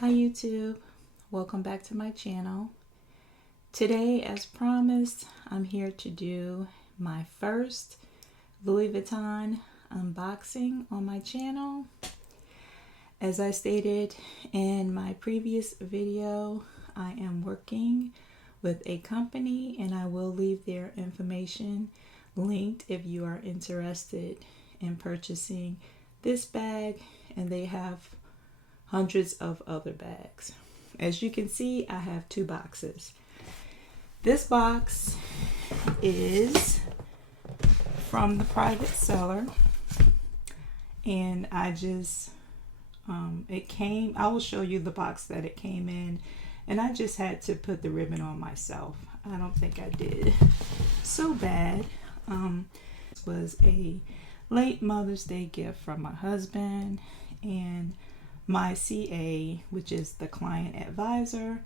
Hi YouTube, welcome back to my channel. Today, as promised, I'm here to do my first Louis Vuitton unboxing on my channel. As I stated in my previous video, I am working with a company and I will leave their information linked if you are interested in purchasing this bag, and they have hundreds of other bags. As you can see, I have two boxes. This box is from the private seller, and I will show you the box that it came in, and I just had to put the ribbon on myself. I don't think I did so bad. This was a late Mother's Day gift from my husband, and my CA, which is the client advisor,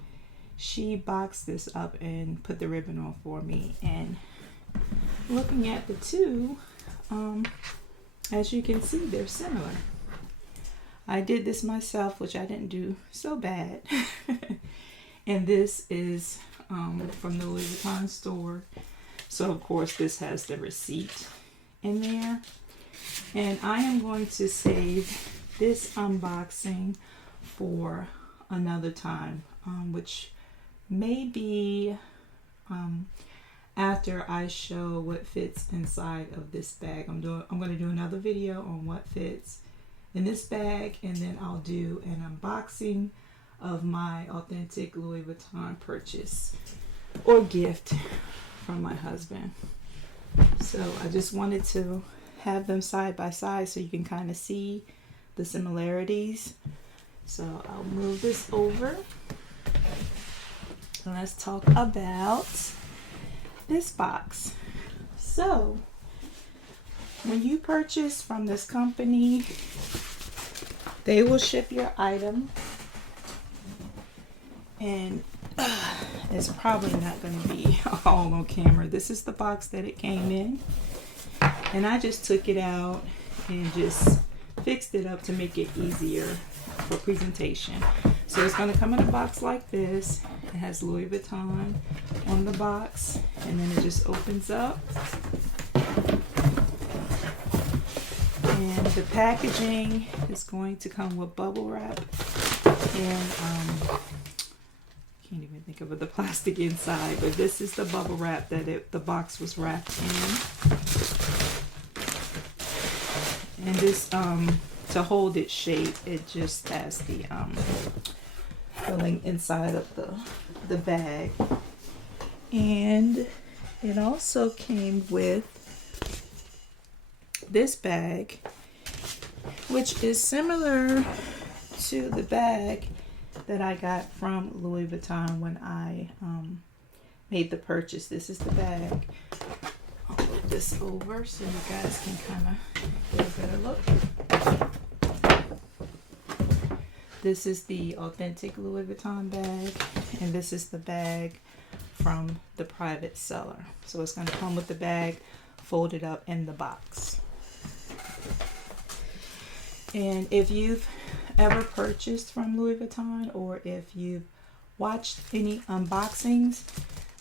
she boxed this up and put the ribbon on for me. And looking at the two, as you can see, they're similar. I did this myself, which I didn't do so bad. And this is from the Louis Vuitton store. So of course this has the receipt in there. And I am going to save this unboxing for another time, which may be after I show what fits inside of this bag. I'm going to do another video on what fits in this bag, and then I'll do an unboxing of my authentic Louis Vuitton purchase or gift from my husband. So I just wanted to have them side by side so you can kind of see the similarities. So I'll move this over and let's talk about this box. So when you purchase from this company, they will ship your item, and it's probably not going to be all on camera. This is the box that it came in, and I just took it out and just fixed it up to make it easier for presentation. So it's going to come in a box like this. It has Louis Vuitton on the box, and then it just opens up, and the packaging is going to come with bubble wrap, and can't even think of the plastic inside, but this is the bubble wrap that the box was wrapped in. And this, to hold its shape, it just has the filling inside of the bag. And it also came with this bag, which is similar to the bag that I got from Louis Vuitton when I made the purchase. This is the bag. I'll put this over so you guys can kind of get a better look. This is the authentic Louis Vuitton bag, and this is the bag from the private seller. So it's going to come with the bag folded up in the box. And if you've ever purchased from Louis Vuitton, or if you've watched any unboxings,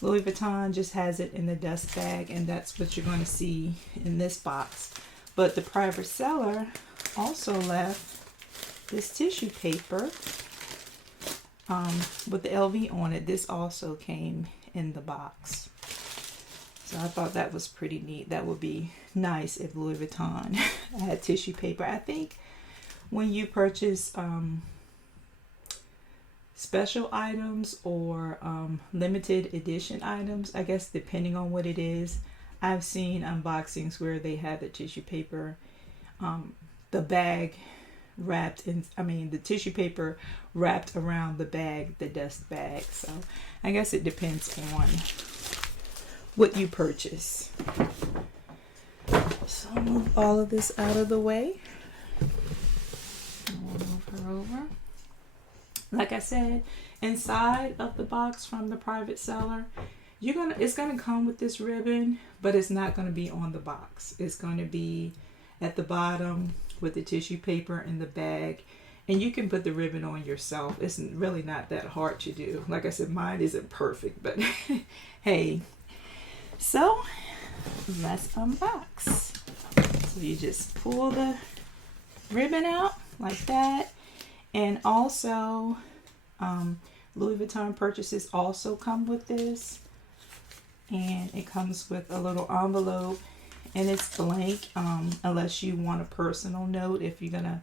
Louis Vuitton just has it in the dust bag, and that's what you're going to see in this box. But the private seller also left this tissue paper with the LV on it. This also came in the box. So I thought that was pretty neat. That would be nice if Louis Vuitton had tissue paper. I think when you purchase special items or limited edition items, I guess depending on what it is, I've seen unboxings where they have the tissue paper, the bag wrapped in, the tissue paper wrapped around the bag, the dust bag. So I guess it depends on what you purchase. So I'll move all of this out of the way. We'll move her over. Like I said, inside of the box from the private seller, it's gonna come with this ribbon, but it's not gonna be on the box. It's gonna be at the bottom with the tissue paper in the bag, And you can put the ribbon on yourself. It's really not that hard to do. Like I said, mine isn't perfect, but hey. So let's unbox. So you just pull the ribbon out like that. And also, Louis Vuitton purchases also come with this. And it comes with a little envelope. And it's blank, unless you want a personal note. If you're going to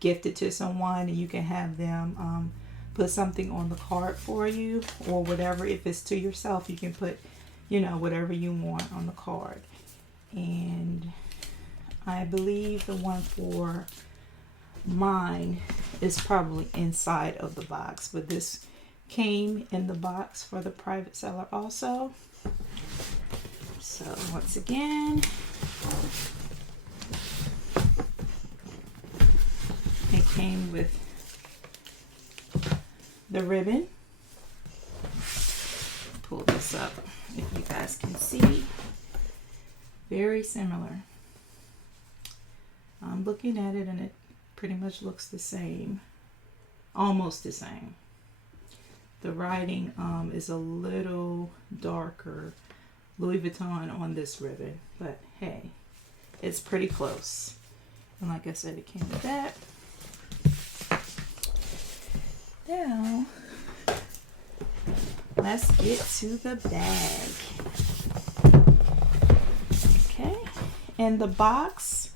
gift it to someone, and you can have them put something on the card for you, or whatever. If it's to yourself, you can put, you know, whatever you want on the card. And I believe the one for mine is probably inside of the box, but this came in the box for the private seller also. So once again, it came with the ribbon. Pull this up if you guys can see. Very similar. I'm looking at it and it pretty much looks the same. Almost the same. The writing is a little darker. Louis Vuitton on this ribbon, but hey, it's pretty close. And like I said, it came with that. Now, let's get to the bag. Okay, and the box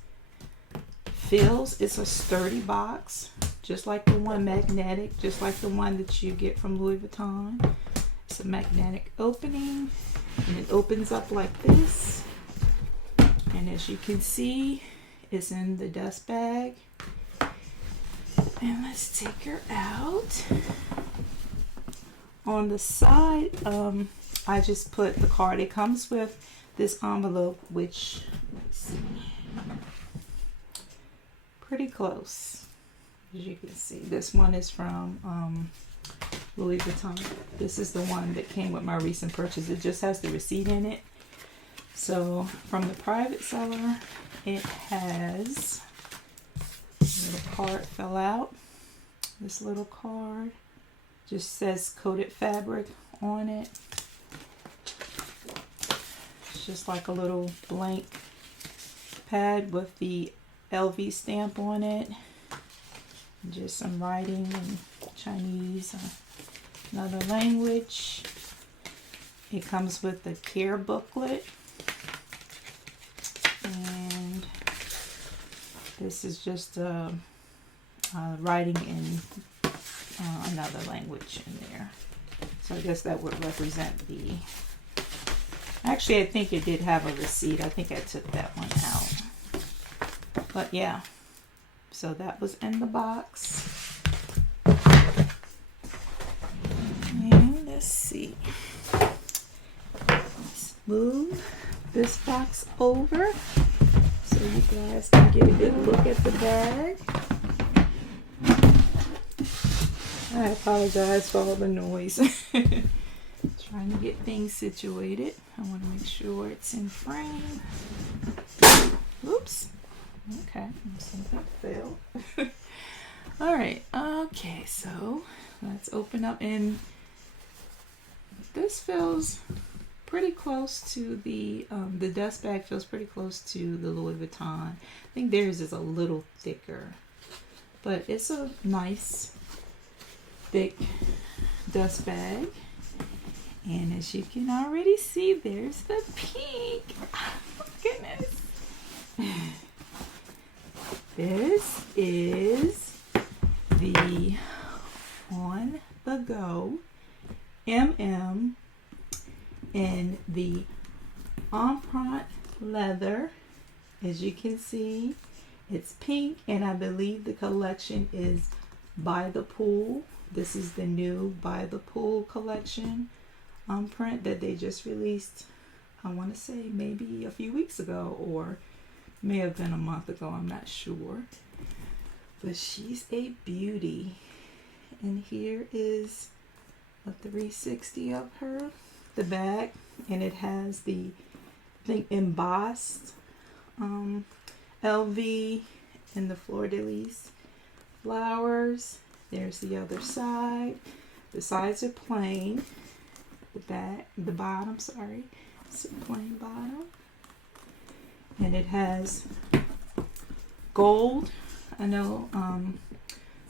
feels, it's a sturdy box, just like the one magnetic, just like the one that you get from Louis Vuitton. It's a magnetic opening, and it opens up like this. And as you can see, it's in the dust bag. And let's take her out. On the side, I just put the card. It comes with this envelope, which, let's see, pretty close. As you can see, this one is from Louis Vuitton. This is the one that came with my recent purchase. It just has the receipt in it. So from the private seller, it has, a little card fell out. This little card just says coated fabric on it. It's just like a little blank pad with the LV stamp on it. And just some writing in Chinese, another language. It comes with the care booklet. And this is just writing in another language in there. So I guess that would represent the... Actually, I think it did have a receipt. I think I took that one out. But yeah. So that was in the box. And let's see. Let's move this box over so you guys can get a good look at the bag. I apologize for all the noise. Trying to get things situated. I want to make sure it's in frame. Oops. Okay, something fell. All right. Okay, so let's open up, and this feels pretty close to the dust bag. Feels pretty close to the Louis Vuitton. I think theirs is a little thicker, but it's a nice thick dust bag. And as you can already see, there's the pink. Oh, goodness. This is the On the Go MM in the empreinte leather. As you can see, it's pink, and I believe the collection is By the Pool. This is the new By the Pool collection print that they just released. I want to say maybe a few weeks ago, or may have been a month ago, I'm not sure. But she's a beauty. And here is a 360 of her, the bag, and it has the, I think, embossed LV and the fleur de lis flowers. There's the other side. The sides are plain. The bottom, sorry, it's a plain bottom. And it has gold. I know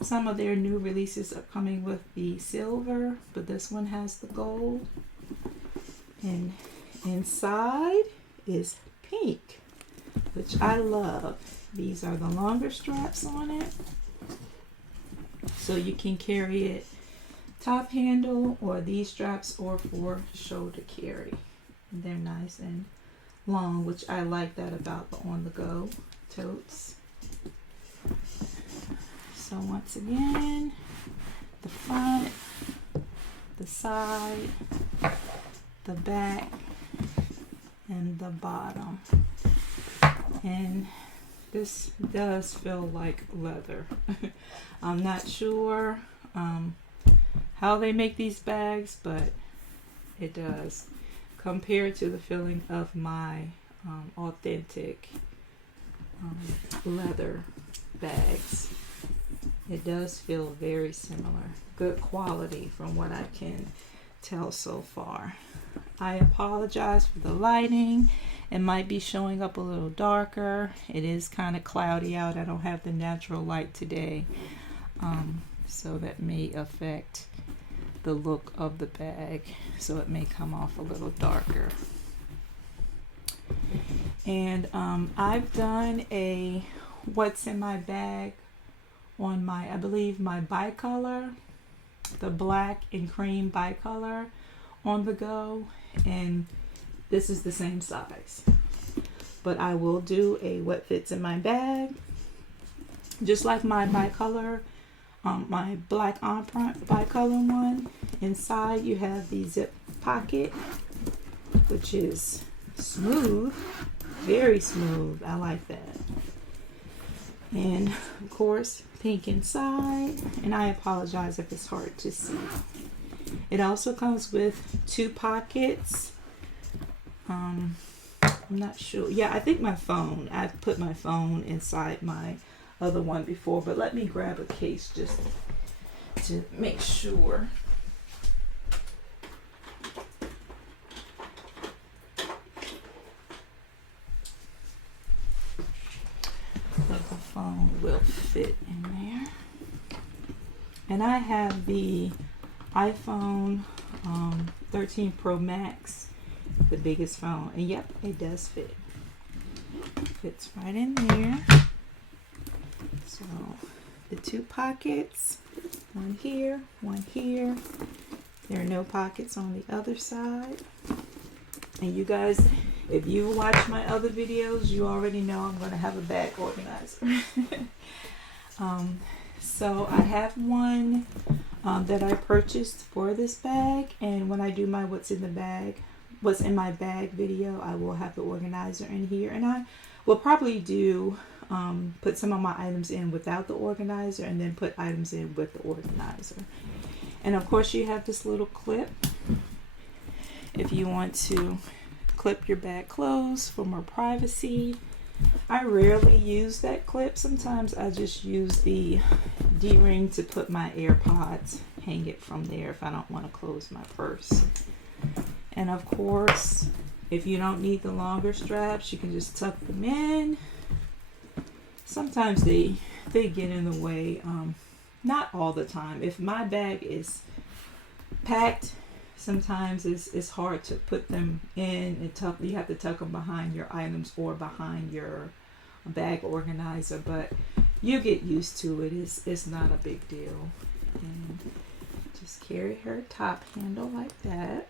some of their new releases are coming with the silver, but this one has the gold. And inside is pink, which I love. These are the longer straps on it, so you can carry it top handle or these straps or for shoulder carry. And they're nice and long, which I like that about the on-the-go totes. So once again, the front, the side, the back, and the bottom. And this does feel like leather. I'm not sure how they make these bags, but it does. Compared to the feeling of my authentic leather bags, it does feel very similar. Good quality from what I can tell so far. I apologize for the lighting. It might be showing up a little darker. It is kind of cloudy out. I don't have the natural light today, so that may affect the look of the bag, so it may come off a little darker. And I've done a what's in my bag on my, I believe my bicolor, the black and cream bicolor on the go, and this is the same size. But I will do a what fits in my bag, just like my bicolor, my black empreinte bicolor one. Inside you have the zip pocket, which is smooth, very smooth. I like that. And of course, pink inside. And I apologize if it's hard to see. It also comes with 2 pockets. I'm not sure. Yeah, I think my phone. I've put my phone inside my other one before, but let me grab a case just to make sure. That the phone will fit in there. And I have the iPhone 13 Pro Max, the biggest phone, and yep, it does fit. Fits right in there. So the 2 pockets, one here, one here. There are no pockets on the other side. And you guys, if you watch my other videos, you already know I'm going to have a bag organizer. So I have one that I purchased for this bag, and when I do my what's in my bag video, I will have the organizer in here, and I will probably do put some of my items in without the organizer and then put items in with the organizer. And of course you have this little clip if you want to clip your bag closed for more privacy. I rarely use that clip. Sometimes I just use the D-ring to put my AirPods, hang it from there if I don't want to close my purse. And of course, if you don't need the longer straps, you can just tuck them in. Sometimes they get in the way, not all the time. If my bag is packed, sometimes it's hard to put them in and tuck. You have to tuck them behind your items or behind your bag organizer, but you get used to it. It's not a big deal. And just carry her top handle like that,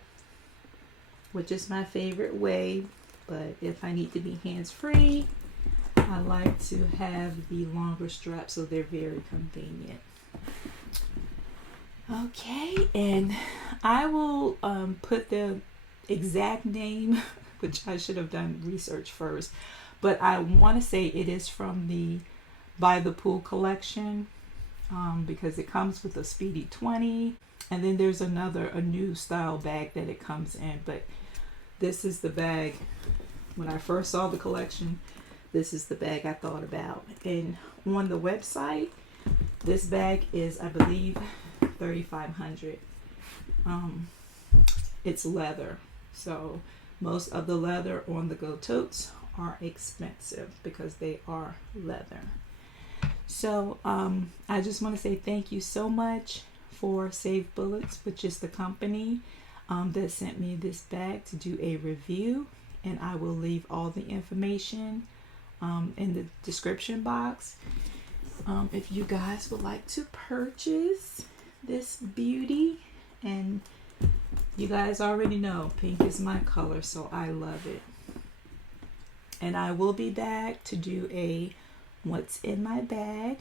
which is my favorite way. But if I need to be hands-free, I like to have the longer straps, so they're very convenient. Okay, and I will put the exact name, which I should have done research first, but I want to say it is from the By the Pool collection, because it comes with a Speedy 20, and then there's a new style bag that it comes in, but this is the bag. When I first saw the collection, this is the bag I thought about. And on the website, This bag is, I believe, $3,500. It's leather, so most of the leather on the Go totes are expensive because they are leather. So I just want to say thank you so much for Save Bullets, which is the company that sent me this bag to do a review, and I will leave all the information in the description box. If you guys would like to purchase this beauty, and you guys already know pink is my color, so I love it. And I will be back to do a what's in my bag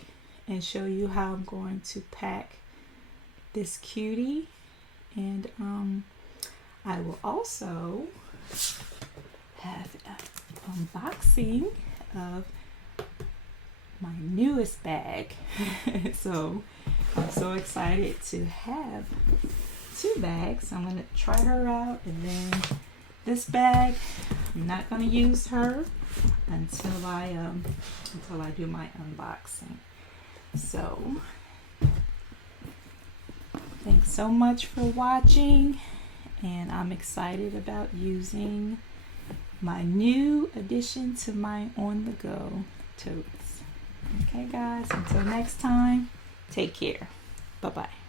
and show you how I'm going to pack this cutie. And I will also have an unboxing of my newest bag. So I'm so excited to have 2 bags. I'm going to try her out, and then this bag, I'm not going to use her until I do my unboxing. So thanks so much for watching, and I'm excited about using my new addition to my On The Go totes. Okay guys, until next time, take care. Bye bye.